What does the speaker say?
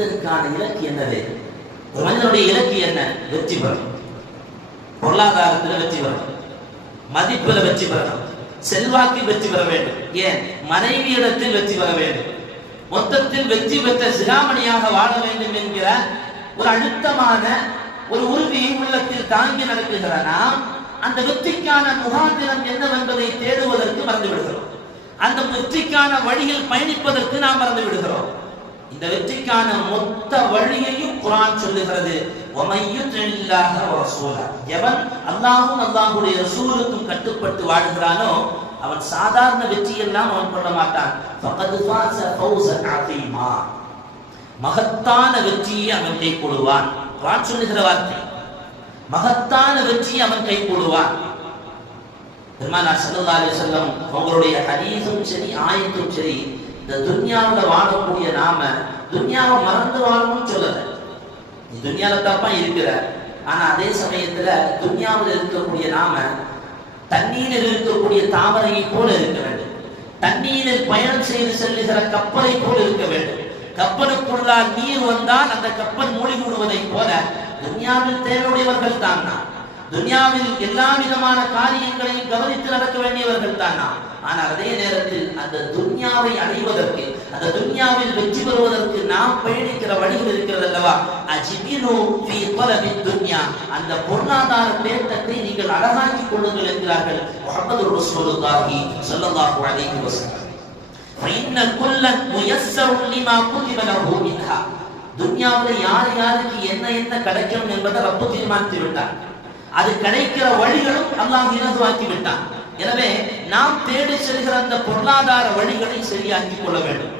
மனிதனுக்கான இலக்கு என்னது? ஒரு மனிதனுடைய இலக்கு என்ன? வெற்றி பெறணும். பொருளாதாரத்தில் வெற்றி பெறணும், மதிப்பில் வெற்றி பெறணும், செல்வாக்கில் வெற்றி பெற வேண்டும், ஏன் மனைவியிடத்தில் வெற்றி பெற வேண்டும், மொத்தத்தில் வெற்றி பெற்ற சிராமணியாக வாழ வேண்டும் என்கிற ஒரு அழுத்தமான ஒரு உறுதியை உள்ளத்தில் தாங்கி நடக்குகிற நாம் அந்த வெற்றிக்கான முகாந்திரம் என்னவென்பதை தேடுவதற்கு மறந்து விடுகிறோம். அந்த வெற்றிக்கான வழியில் பயணிப்பதற்கு நாம் மறந்து விடுகிறோம். இந்த வெற்றிக்கான மொத்த வழியையும் குர்ஆன் சொல்லுகிறது. எவன் அல்லாஹ்வும் அல்லாஹ்வுடைய ரசூலுக்கும் கட்டுப்பட்டு வாழ்கிறானோ அவன் சாதாரண வெற்றியெல்லாம் அவன் கொள்ள மாட்டான். மகத்தான வெற்றியை அவன் கை கொள்வான். குர்ஆன் சொல்லுகிற வார்த்தை, மகத்தான வெற்றியை அவன் கை கொள்வான். பெருமானார் ஸல்லல்லாஹு அலைஹி வஸல்லம் அவங்களுடைய ஹதீஸும் சரி ஆயத்தும் சரி இந்த துன்யாவில் வாழக்கூடிய நாம துன்யாவை மறந்து வாழணும்னு சொல்லல. நீ துன்யாவில் தப்பா இருக்கிற, ஆனா அதே சமயத்துல துன்யாவில் இருக்கக்கூடிய நாம தண்ணீரில் இருக்கக்கூடிய தாமரையை போல இருக்க வேண்டும். தண்ணீரில் பயணம் செய்து செல்லுகிற கப்பலை போல இருக்க வேண்டும். கப்பலுக்குள்ளால் நீர் வந்தால் அந்த கப்பல் மூழ்கி விடுவதை போல துன்யாவில் தேவையுடையவர்கள் தான் நாம். துன்யாவில் எல்லா விதமான காரியங்களையும் கவனித்து நடக்க வேண்டியவர்கள் தான் நாம். ஆனால் அதே நேரத்தில் அந்த துன்யாவை அடைவதற்கு, அந்த துன்யாவில் வெற்றி பெறுவதற்கு நாம் பயணிக்கிற வழிகள் இருக்கிறது அல்லவா? அஜிபினு ஃபீ தலபி துன்யா, அந்த பொருளாதார தேட்டத்தை நீங்கள் அழகாக்கி கொள்ளுங்கள் என்கிறார்கள் முஹம்மது ரசூலுல்லாஹி ஸல்லல்லாஹு அலைஹி வஸல்லம். ஃபஇன்ன குல்லன் முயஸ்ஸரு லிமா குதிப லஹு மின்ஹா, துன்யாவில் யார் யாருக்கு என்ன என்ன கிடைக்கும் என்பதை ரப்பு தீர்மானித்து விட்டார். அது கிடைக்கிற வழிகளும் அல்லாஹ் இலகுவாக்கி விட்டான். எனவே நாம் தேடி செல்கிற அந்த பொருளாதார வழிகளை சரியாக்கி கொள்ள வேண்டும்.